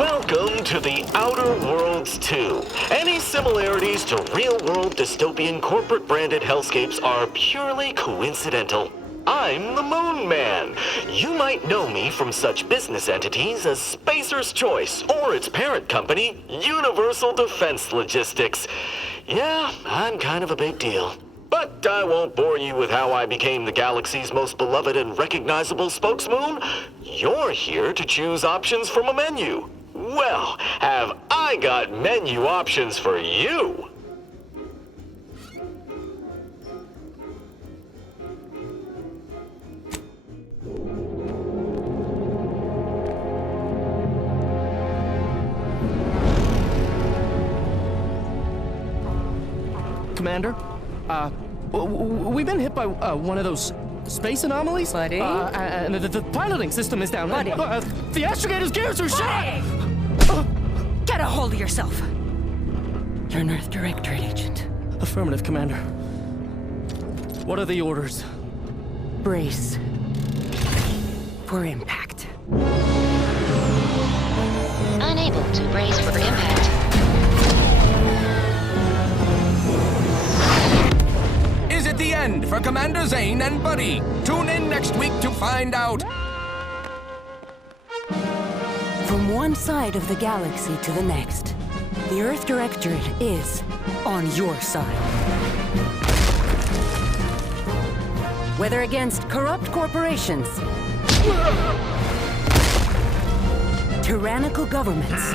Welcome to the Outer Worlds 2. Any similarities to real-world dystopian corporate-branded hellscapes are purely coincidental. I'm the Moon Man. You might know me from such business entities as Spacer's Choice or its parent company, Universal Defense Logistics. Yeah, I'm kind of a big deal. But I won't bore you with how I became the galaxy's most beloved and recognizable spokesmoon. You're here to choose options from a menu. Well, have I got menu options for you? Commander, we've been hit by one of those space anomalies. Buddy? And the piloting system is down. Buddy? The astrogator's gears are shot! Get a hold of yourself. You're an Earth Directorate agent. Affirmative, Commander. What are the orders? Brace for impact. Unable to brace for impact. Is it the end for Commander Zane and Buddy? Tune in next week to find out. From one side of the galaxy to the next, the Earth Directorate is on your side. Whether against corrupt corporations, tyrannical governments,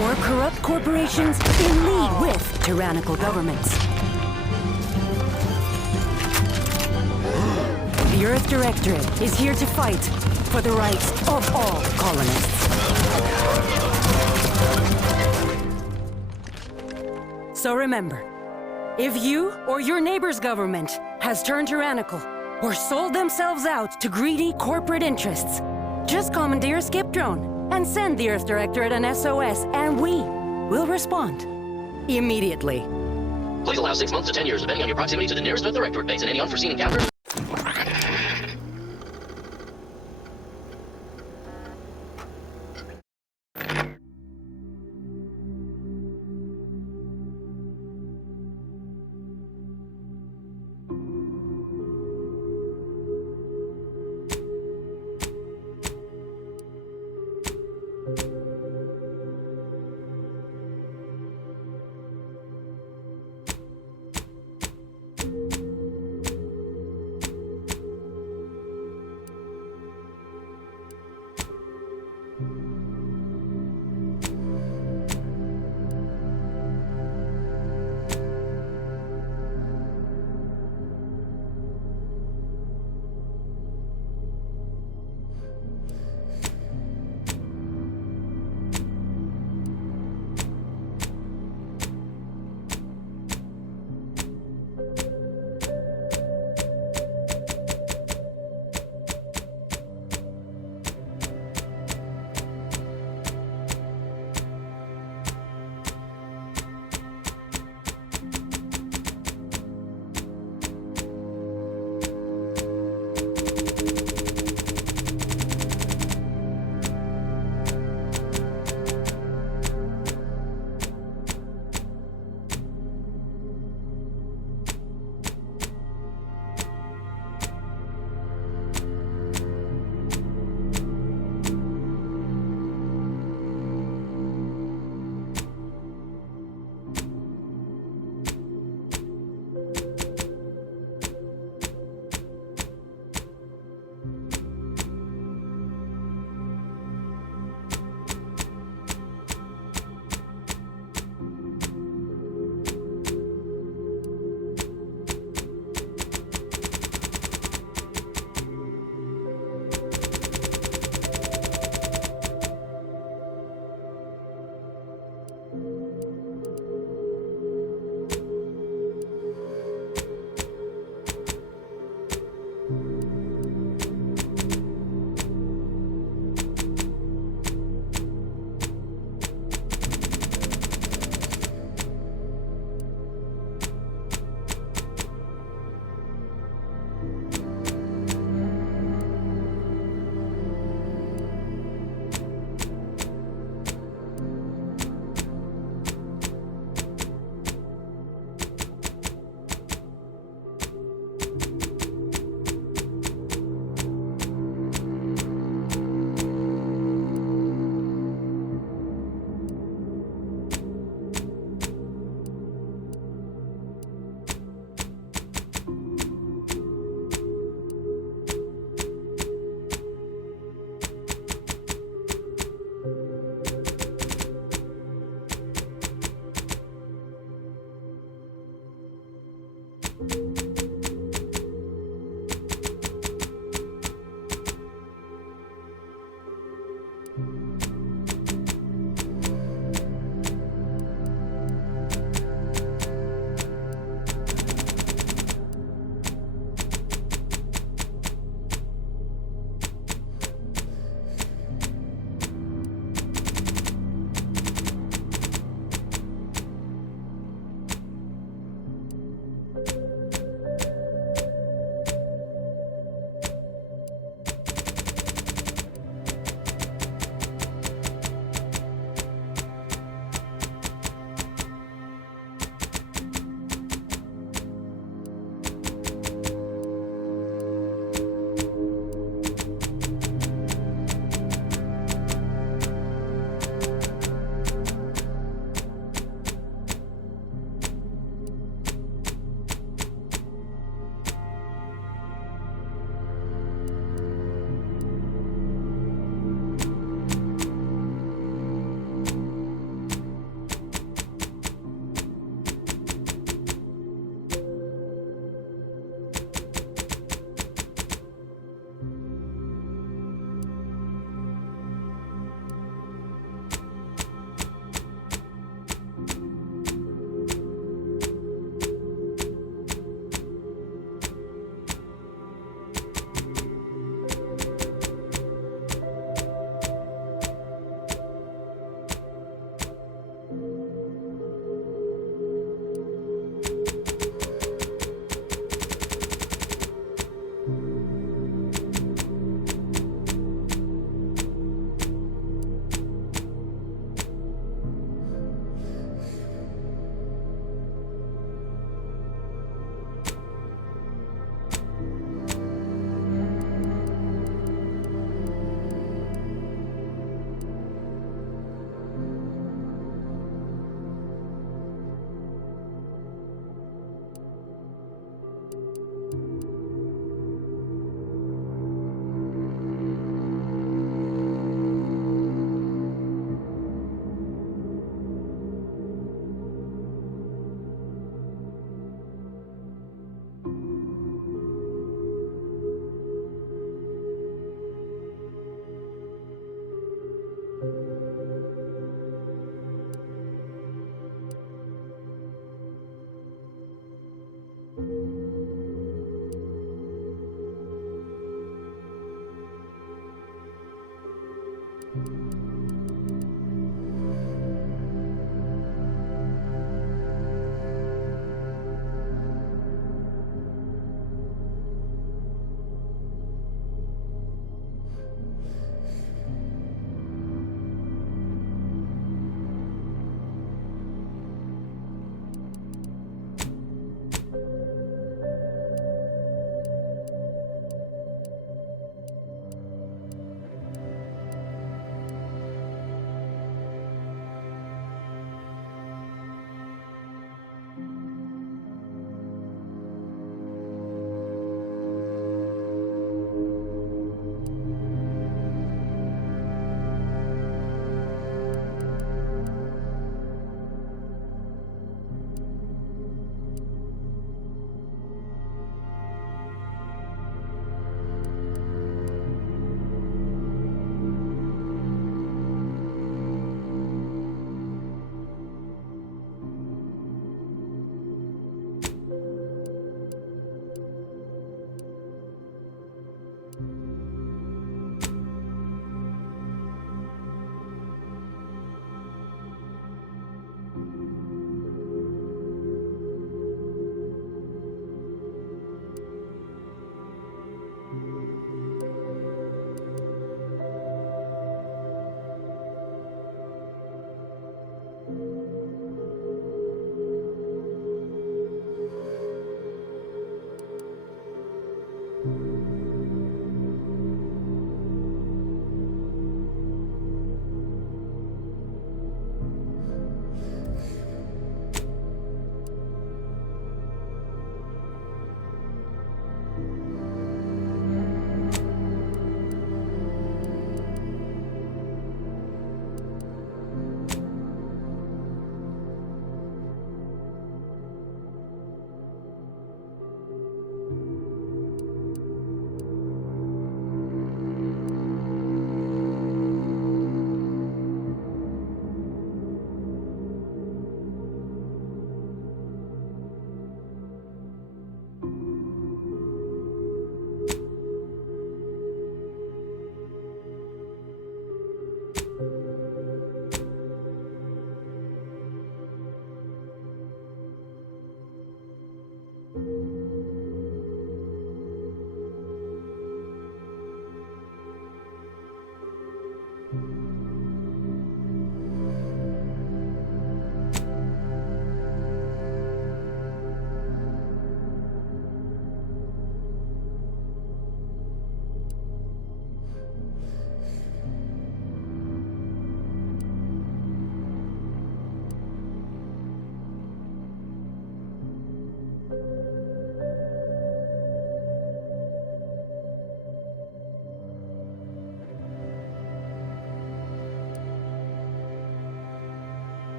or corrupt corporations in league with tyrannical governments, the Earth Directorate is here to fight for the rights of all colonists. So remember, if you or your neighbor's government has turned tyrannical or sold themselves out to greedy corporate interests, just commandeer a skip drone and send the Earth Directorate an SOS, and we will respond immediately. Please allow 6 months to 10 years, depending on your proximity to the nearest Earth Directorate base and any unforeseen encounters.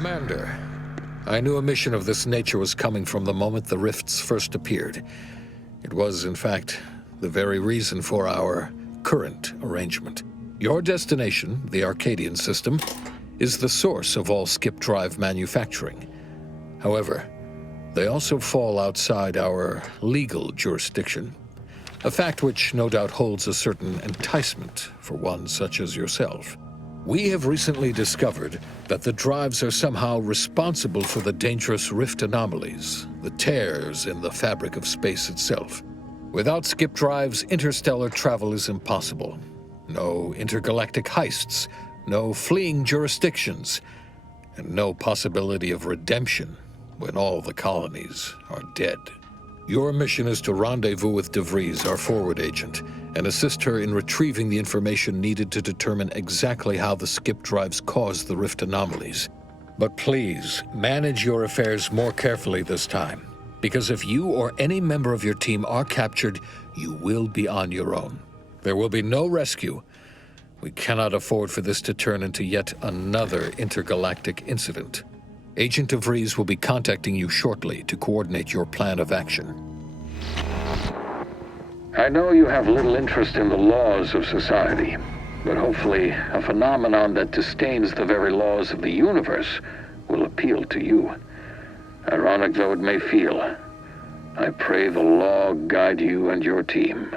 Commander, I knew a mission of this nature was coming from the moment the rifts first appeared. It was, in fact, the very reason for our current arrangement. Your destination, the Arcadian system, is the source of all skip drive manufacturing. However, they also fall outside our legal jurisdiction, a fact which no doubt holds a certain enticement for one such as yourself. We have recently discovered that the drives are somehow responsible for the dangerous rift anomalies, the tears in the fabric of space itself. Without skip drives, interstellar travel is impossible. No intergalactic heists, no fleeing jurisdictions, and no possibility of redemption when all the colonies are dead. Your mission is to rendezvous with De Vries, our forward agent, and assist her in retrieving the information needed to determine exactly how the skip drives caused the rift anomalies. But please, manage your affairs more carefully this time, because if you or any member of your team are captured, you will be on your own. There will be no rescue. We cannot afford for this to turn into yet another intergalactic incident. Agent De Vries will be contacting you shortly to coordinate your plan of action. I know you have little interest in the laws of society, but hopefully a phenomenon that disdains the very laws of the universe will appeal to you. Ironic though it may feel, I pray the law guide you and your team.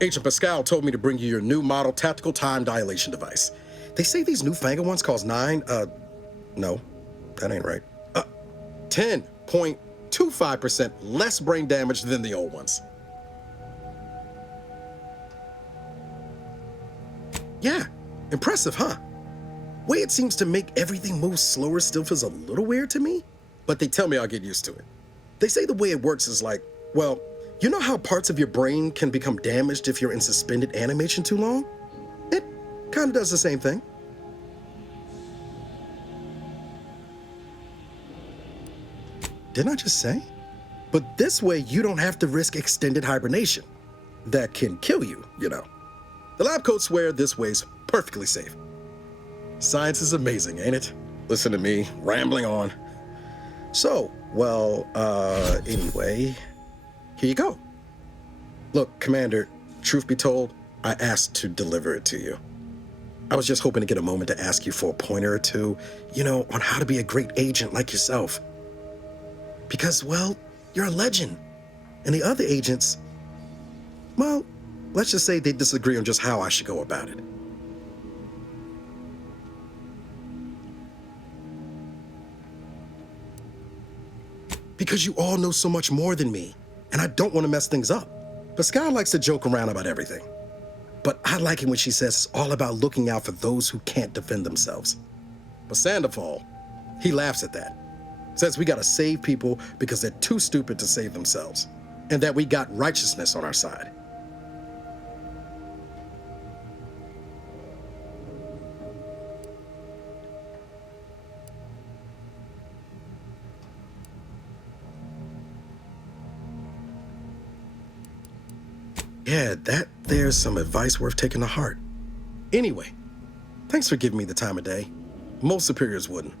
Agent Pascal told me to bring you your new model tactical time dilation device. They say these newfangled ones cause no, that ain't right. 10.25% less brain damage than the old ones. Yeah, impressive, huh? Way it seems to make everything move slower still feels a little weird to me, but they tell me I'll get used to it. They say the way it works is like, well, You know how parts of your brain can become damaged if you're in suspended animation too long? It kind of does the same thing. Didn't I just say? But this way, you don't have to risk extended hibernation. That can kill you, you know. The lab coats swear this way's perfectly safe. Science is amazing, ain't it? Listen to me, rambling on. So, well, anyway, here you go. Look, Commander, truth be told, I asked to deliver it to you. I was just hoping to get a moment to ask you for a pointer or two, you know, on how to be a great agent like yourself. Because, well, you're a legend. And the other agents, well, let's just say they disagree on just how I should go about it. Because you all know so much more than me, and I don't want to mess things up. But Sky likes to joke around about everything. But I like it when she says it's all about looking out for those who can't defend themselves. But Sandoval, he laughs at that. Says we gotta save people because they're too stupid to save themselves, and that we got righteousness on our side. Yeah, there's some advice worth taking to heart. Anyway, thanks for giving me the time of day. Most superiors wouldn't.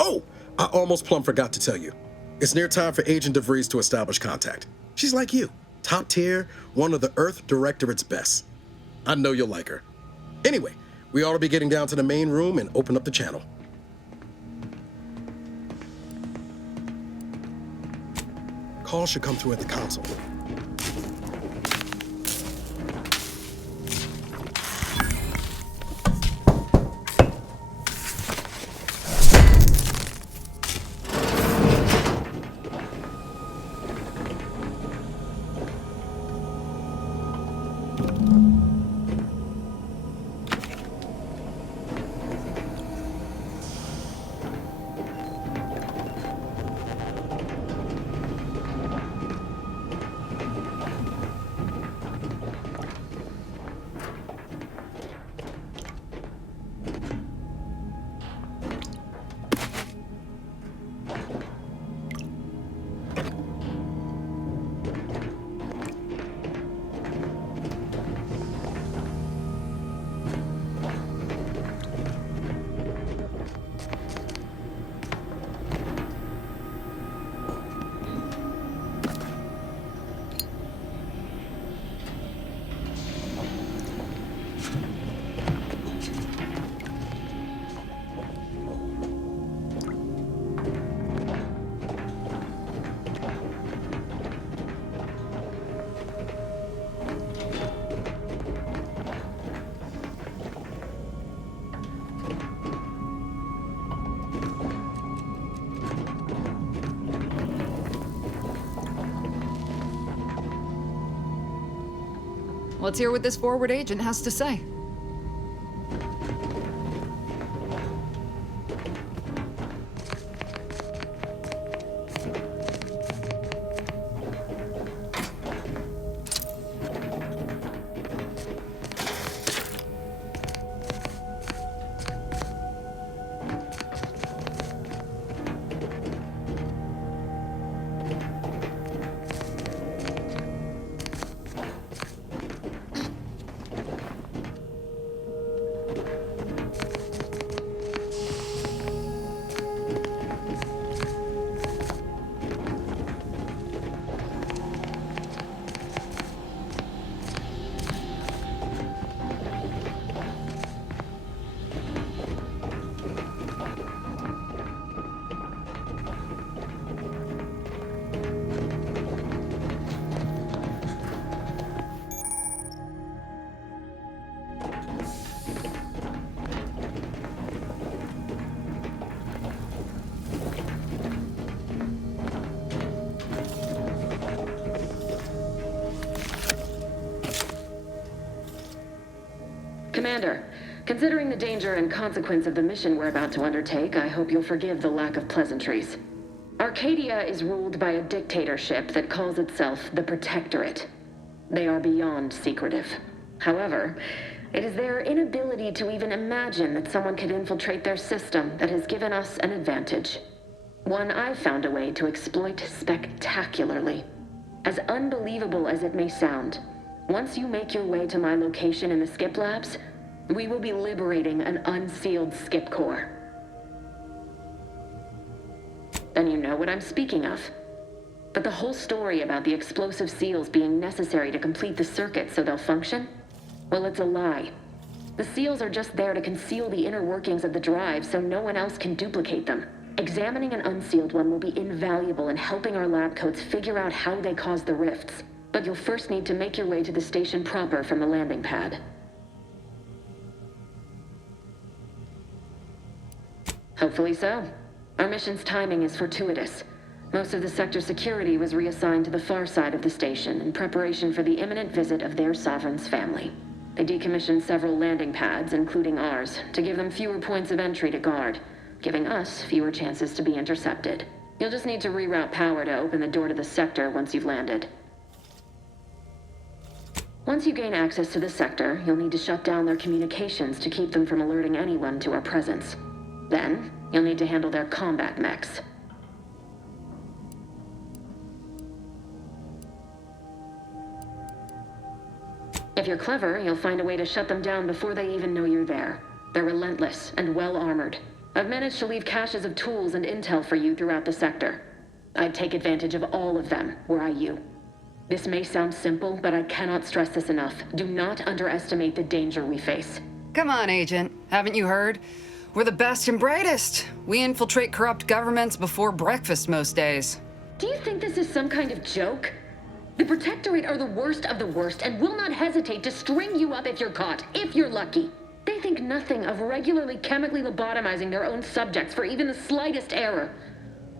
Oh, I almost plumb forgot to tell you. It's near time for Agent DeVries to establish contact. She's like you, top tier, one of the Earth Directorate's best. I know you'll like her. Anyway, we ought to be getting down to the main room and open up the channel. Call should come through at the console. Let's hear what this forward agent has to say. Commander, considering the danger and consequence of the mission we're about to undertake, I hope you'll forgive the lack of pleasantries. Arcadia is ruled by a dictatorship that calls itself the Protectorate. They are beyond secretive. However, it is their inability to even imagine that someone could infiltrate their system that has given us an advantage. One I've found a way to exploit spectacularly. As unbelievable as it may sound, once you make your way to my location in the Skip Labs, we will be liberating an unsealed Skip core. Then you know what I'm speaking of. But the whole story about the explosive seals being necessary to complete the circuit so they'll function? Well, it's a lie. The seals are just there to conceal the inner workings of the drive so no one else can duplicate them. Examining an unsealed one will be invaluable in helping our lab coats figure out how they cause the rifts. But you'll first need to make your way to the station proper from the landing pad. Hopefully so. Our mission's timing is fortuitous. Most of the sector security was reassigned to the far side of the station in preparation for the imminent visit of their sovereign's family. They decommissioned several landing pads, including ours, to give them fewer points of entry to guard, giving us fewer chances to be intercepted. You'll just need to reroute power to open the door to the sector once you've landed. Once you gain access to the sector, you'll need to shut down their communications to keep them from alerting anyone to our presence. Then, you'll need to handle their combat mechs. If you're clever, you'll find a way to shut them down before they even know you're there. They're relentless and well-armored. I've managed to leave caches of tools and intel for you throughout the sector. I'd take advantage of all of them, were I you. This may sound simple, but I cannot stress this enough. Do not underestimate the danger we face. Come on, Agent. Haven't you heard? We're the best and brightest. We infiltrate corrupt governments before breakfast most days. Do you think this is some kind of joke? The Protectorate are the worst of the worst and will not hesitate to string you up if you're caught, if you're lucky. They think nothing of regularly chemically lobotomizing their own subjects for even the slightest error.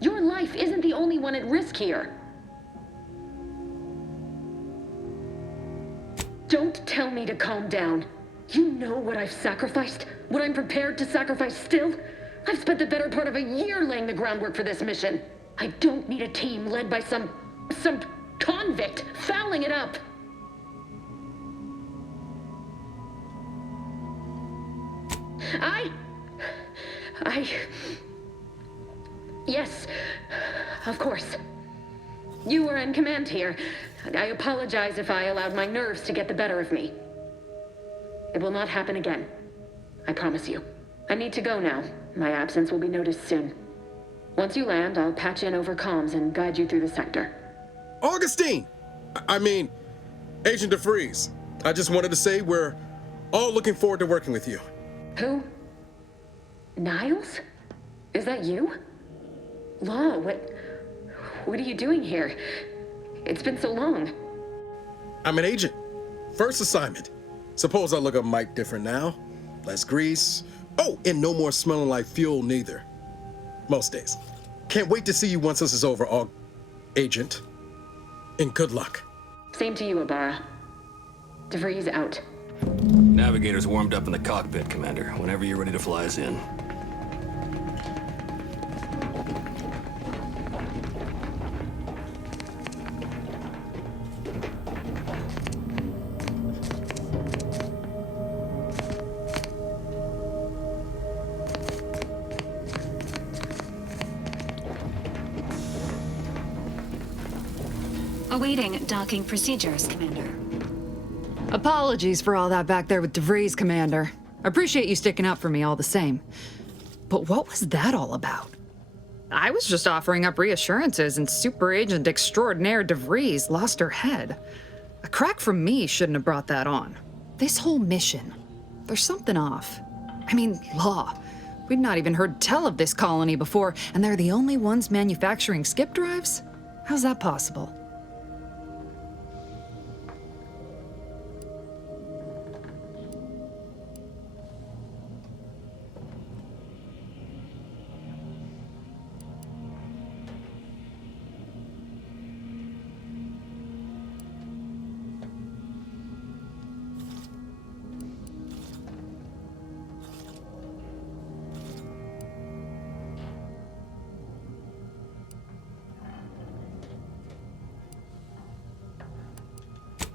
Your life isn't the only one at risk here. Don't tell me to calm down. You know what I've sacrificed? What I'm prepared to sacrifice still? I've spent the better part of a year laying the groundwork for this mission. I don't need a team led by some convict fouling it up. Yes, of course. You were in command here. I apologize if I allowed my nerves to get the better of me. It will not happen again. I promise you. I need to go now. My absence will be noticed soon. Once you land, I'll patch in over comms and guide you through the sector. Augustine! Agent DeFreeze. I just wanted to say we're all looking forward to working with you. Who? Niles? Is that you? Law, what are you doing here? It's been so long. I'm an agent. First assignment. Suppose I look a mite different now. Less grease. Oh, and no more smelling like fuel neither. Most days. Can't wait to see you once this is over, Agent. And good luck. Same to you, Ibarra. DeVries out. Navigator's warmed up in the cockpit, Commander. Whenever you're ready to fly us in. Awaiting docking procedures, Commander. Apologies for all that back there with DeVries, Commander. Appreciate you sticking up for me all the same. But what was that all about? I was just offering up reassurances and Super Agent Extraordinaire DeVries lost her head. A crack from me shouldn't have brought that on. This whole mission, there's something off. I mean, Law. We'd not even heard tell of this colony before, and they're the only ones manufacturing skip drives? How's that possible?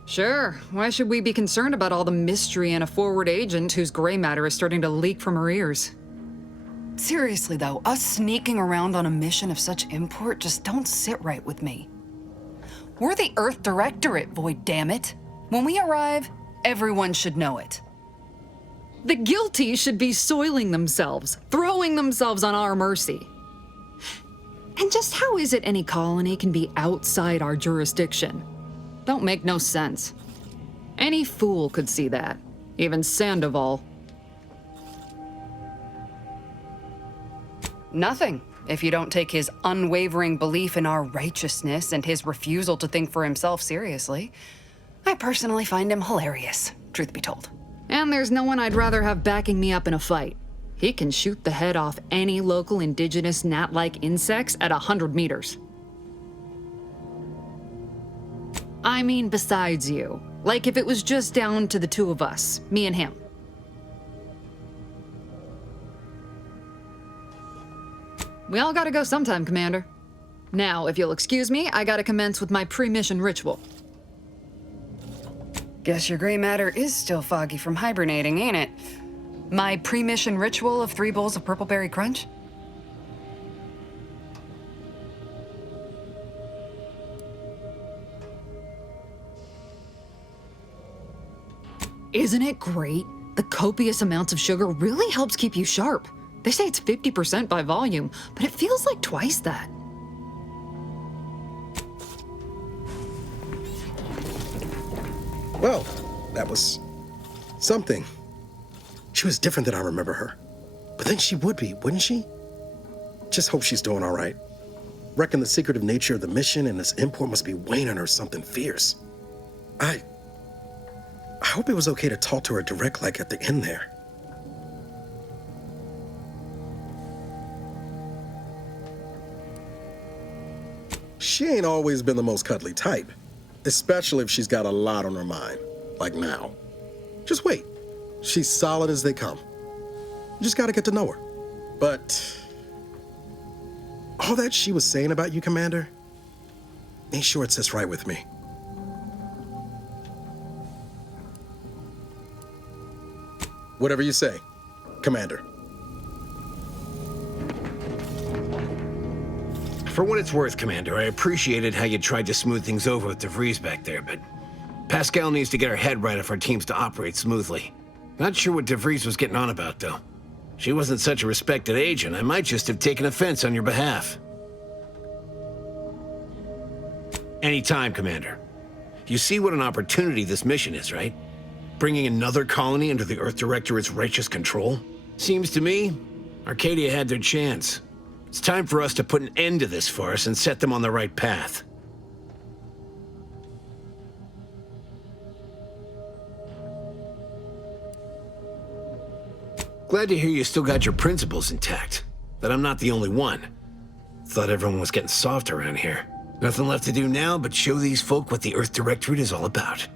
Sure, why should we be concerned about all the mystery in a forward agent whose gray matter is starting to leak from her ears? Seriously though, us sneaking around on a mission of such import just don't sit right with me. We're the Earth Directorate, Void, damn it. When we arrive, everyone should know it. The guilty should be soiling themselves, throwing themselves on our mercy. And just how is it any colony can be outside our jurisdiction? Don't make no sense. Any fool could see that, even Sandoval. Nothing, if you don't take his unwavering belief in our righteousness and his refusal to think for himself seriously. I personally find him hilarious, truth be told. And there's no one I'd rather have backing me up in a fight. He can shoot the head off any local indigenous gnat-like insects at 100 meters. I mean, besides you. Like if it was just down to the two of us, me and him. We all gotta go sometime, Commander. Now, if you'll excuse me, I gotta commence with my pre-mission ritual. Guess your gray matter is still foggy from hibernating, ain't it? My pre-mission ritual of 3 bowls of purple berry crunch? Isn't it great? The copious amounts of sugar really helps keep you sharp. They say it's 50% by volume, but it feels like twice that. Well, that was something. She was different than I remember her. But then she would be, wouldn't she? Just hope she's doing all right. Reckon the secretive nature of the mission and this import must be weighing on her something fierce. I hope it was okay to talk to her direct like at the end there. She ain't always been the most cuddly type, especially if she's got a lot on her mind, like now. Just wait. She's solid as they come. You just gotta get to know her. But all that she was saying about you, Commander, ain't sure it sits right with me. Whatever you say, Commander. For what it's worth, Commander, I appreciated how you tried to smooth things over with DeVries back there, but Pascal needs to get her head right if our team's to operate smoothly. Not sure what DeVries was getting on about, though. She wasn't such a respected agent. I might just have taken offense on your behalf. Anytime, Commander. You see what an opportunity this mission is, right? Bringing another colony under the Earth Directorate's righteous control? Seems to me, Arcadia had their chance. It's time for us to put an end to this farce and set them on the right path. Glad to hear you still got your principles intact. That I'm not the only one. Thought everyone was getting soft around here. Nothing left to do now but show these folk what the Earth Directorate is all about.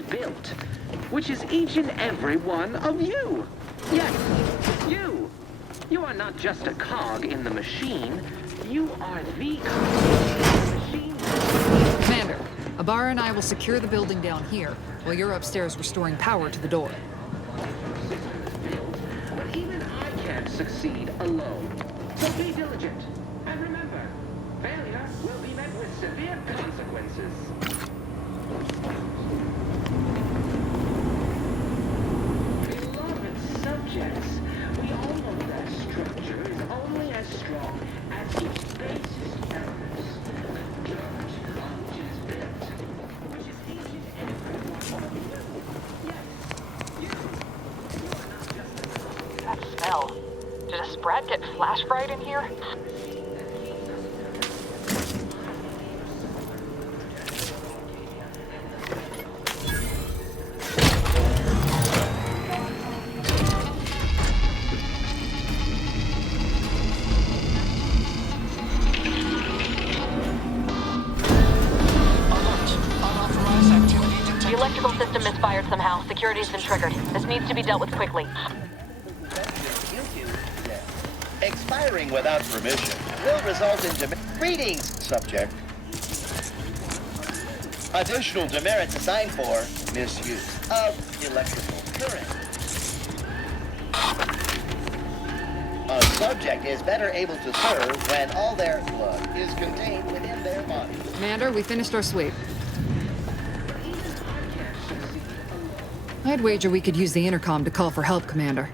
is built, which is each and every one of you. Yes, you. You are not just a cog in the machine. You are the cog in the machine. Commander, Abara and I will secure the building down here, while you're upstairs restoring power to the door. But even I can't succeed alone. So be diligent. And remember, failure will be met with severe consequences. Beloved subjects, we all know that structure is only as strong as its basest elements. The dirt on which it is built, which is each and every one of you. Yes, you. You are not just a cog. That smell. Did a sprat get flash fried in here? The electrical system misfired somehow. Security's been triggered. This needs to be dealt with quickly. Expiring without permission will result in greetings, subject. Additional demerits assigned for misuse of electrical current. A subject is better able to serve when all their blood is contained within their body. Commander, we finished our sweep. I'd wager we could use the intercom to call for help, Commander.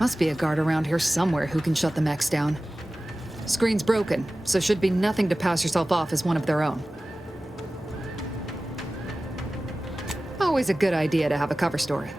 Must be a guard around here somewhere who can shut the mechs down. Screen's broken, so should be nothing to pass yourself off as one of their own. Always a good idea to have a cover story.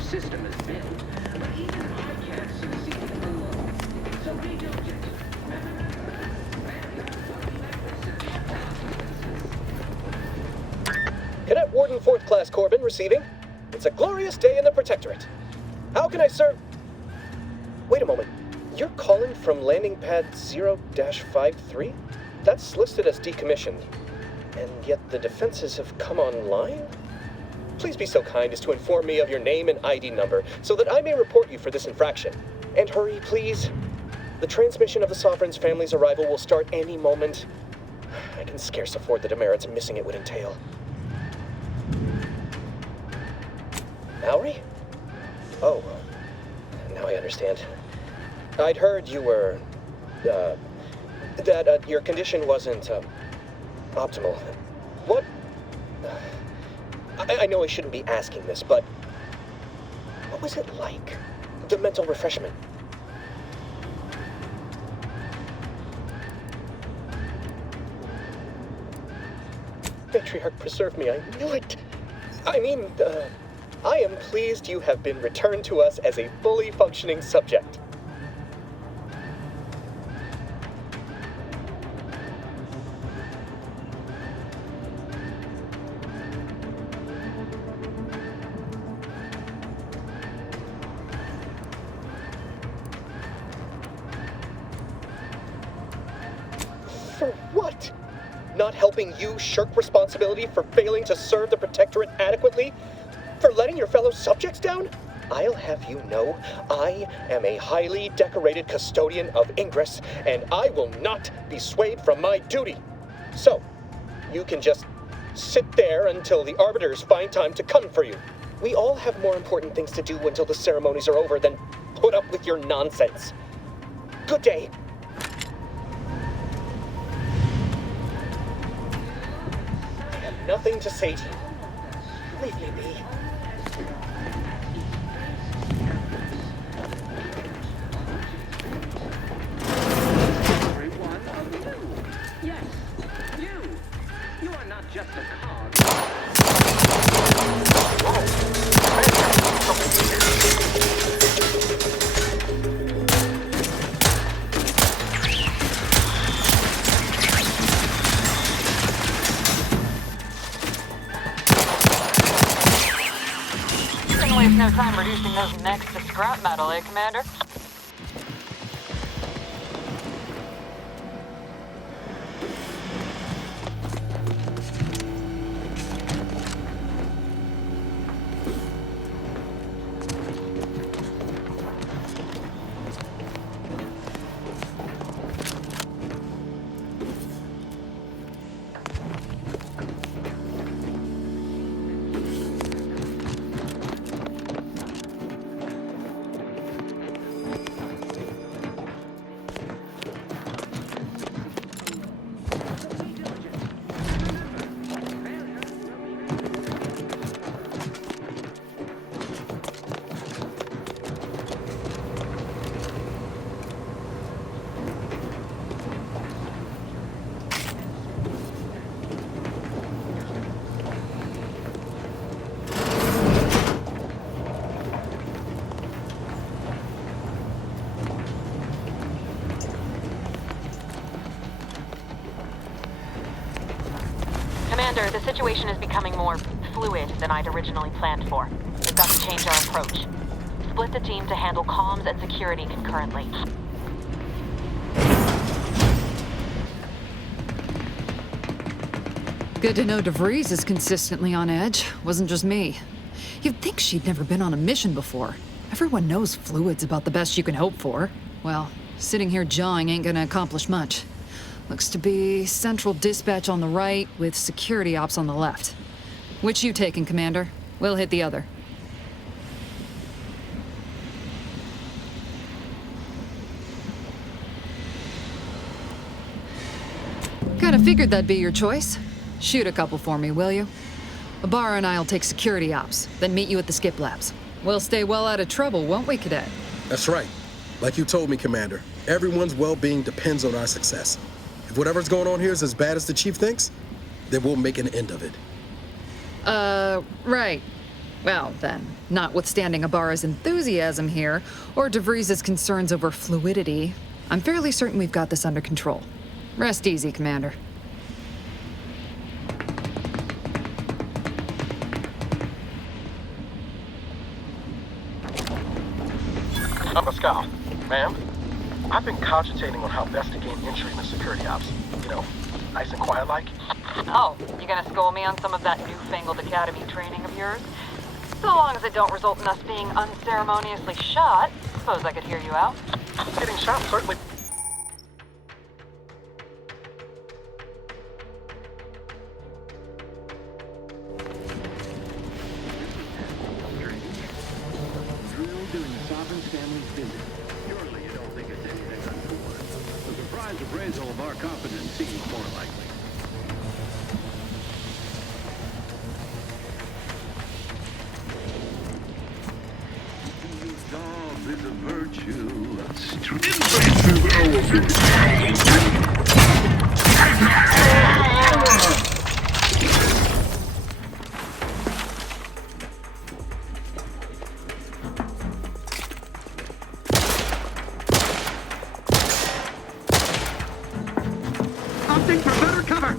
System is built, but even I can't succeed alone. So be diligent. Cadet Warden 4th Class Corbin receiving. It's a glorious day in the Protectorate. How can I serve? Wait a moment. You're calling from landing pad 0-53? That's listed as decommissioned. And yet the defenses have come online? Please be so kind as to inform me of your name and ID number so that I may report you for this infraction. And hurry, please. The transmission of the Sovereign's family's arrival will start any moment. I can scarce afford the demerits missing it would entail. Mallory? Oh, now I understand. I'd heard you were, that your condition wasn't, optimal. What? I know I shouldn't be asking this, but what was it like? The mental refreshment? Matriarch preserve me, I knew it. I mean, I am pleased you have been returned to us as a fully functioning subject. For what? Not helping you shirk responsibility for failing to serve the Protectorate adequately? For letting your fellow subjects down? I'll have you know, I am a highly decorated custodian of Ingress, and I will not be swayed from my duty. So, you can just sit there until the Arbiters find time to come for you. We all have more important things to do until the ceremonies are over than put up with your nonsense. Good day. I have nothing to say to you. Leave me be. waste no time reducing those necks to scrap metal, eh, Commander? Commander, the situation is becoming more fluid than I'd originally planned for. We've got to change our approach. Split the team to handle comms and security concurrently. Good to know DeVries is consistently on edge. Wasn't just me. You'd think she'd never been on a mission before. Everyone knows fluid's about the best you can hope for. Well, sitting here jawing ain't gonna accomplish much. Looks to be central dispatch on the right with security ops on the left. Which you taking, Commander? We'll hit the other. Kinda figured that'd be your choice. Shoot a couple for me, will you? Ibarra and I'll take security ops, then meet you at the skip labs. We'll stay well out of trouble, won't we, Cadet? That's right. Like you told me, Commander, everyone's well-being depends on our success. If whatever's going on here is as bad as the Chief thinks, then we'll make an end of it. Right. Well, then, notwithstanding Ibarra's enthusiasm here, or DeVries' concerns over fluidity, I'm fairly certain we've got this under control. Rest easy, Commander. Pascal, ma'am, I've been cogitating on how best to gain entry in the security ops. You know, nice and quiet like. Oh, you gonna school me on some of that newfangled academy training of yours? So long as it don't result in us being unceremoniously shot, suppose I could hear you out. Getting shot certainly. During the Sovereign's family's visit. Surely you don't think it's anything untoward. The surprise appraisal of our competence seems more likely. Resolve is a virtue. Opting for better cover!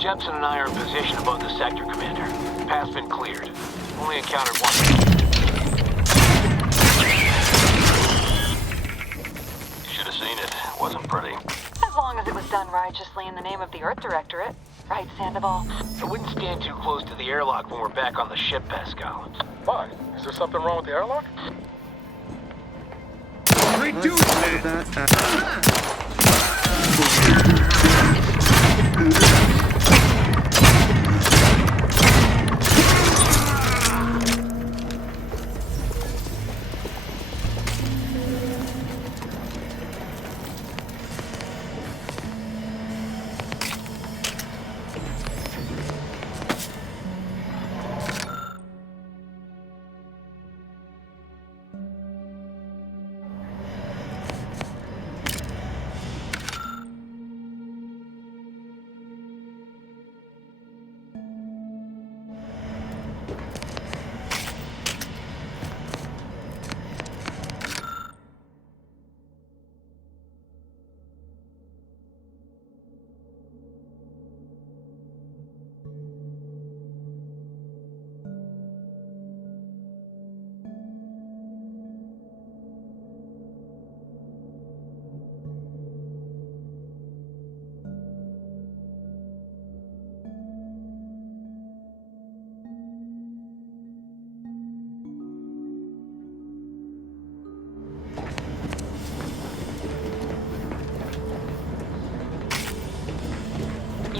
Jepson and I are in position above the sector, Commander. Path's been cleared. Only encountered one. Should have seen it. Wasn't pretty. As long as it was done righteously in the name of the Earth Directorate. Right, Sandoval? I wouldn't stand too close to the airlock when we're back on the ship, Pascal. Why? Is there something wrong with the airlock? Reduce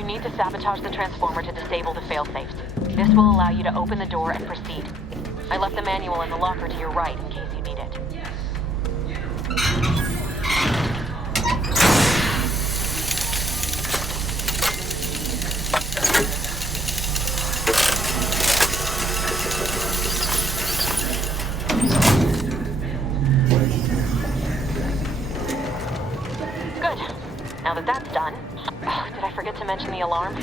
need to sabotage the transformer to disable the failsafes. This will allow you to open the door and proceed. I left the manual in the locker to your right in case you need it. Now that that's done... Oh, did I forget to mention the alarm?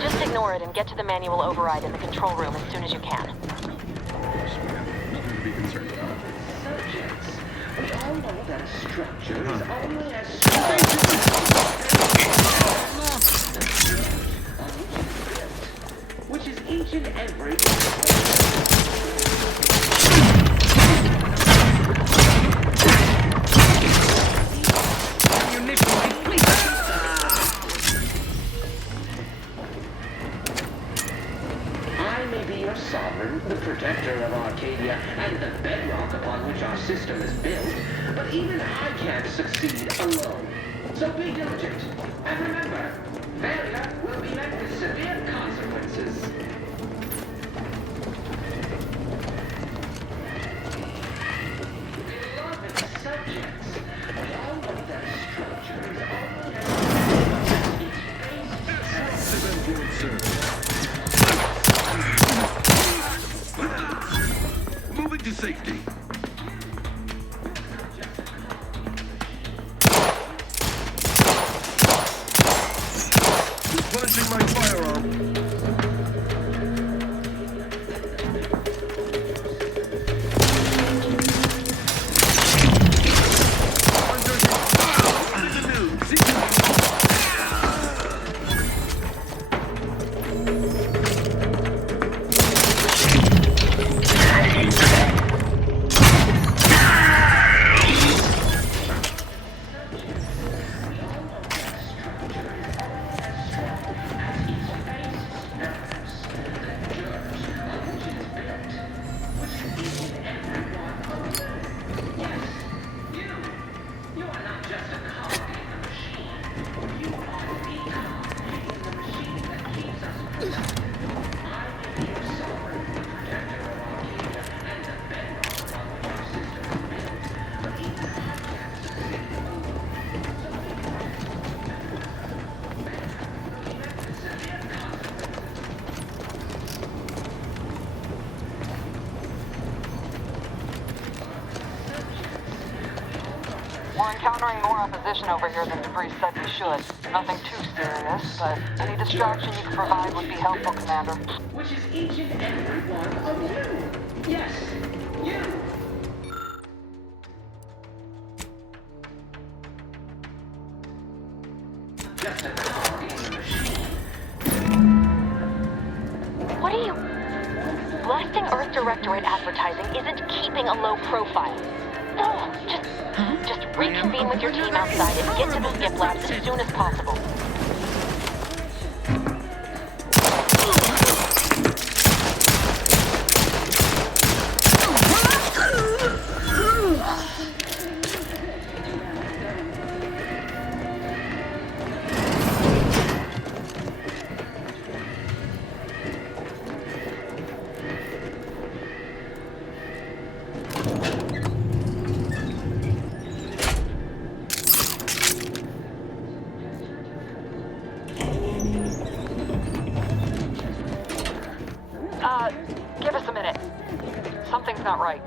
Just ignore it and get to the manual override in the control room as soon as you can. Nothing to be concerned about. Subjects, we all know that a structure is only as strong which is each and every... Sovereign, the protector of Arcadia, and the bedrock upon which our system is built, but even I can't succeed alone. So be diligent, and remember, failure will be met with severe consequences. Beloved subjects, we all know that structure is only as its base. Moving to safety. Replenishing my firearm. We're encountering more opposition over here than Debris said we should. Nothing too serious, but any distraction you can provide would be helpful, Commander. Which is each and every one of you. Yes, you. Just a cog in the machine. What are you... Blasting Earth Directorate advertising isn't keeping a low profile. No, just reconvene with your team outside and get to the skip labs as soon as possible. Give us a minute. Something's not right.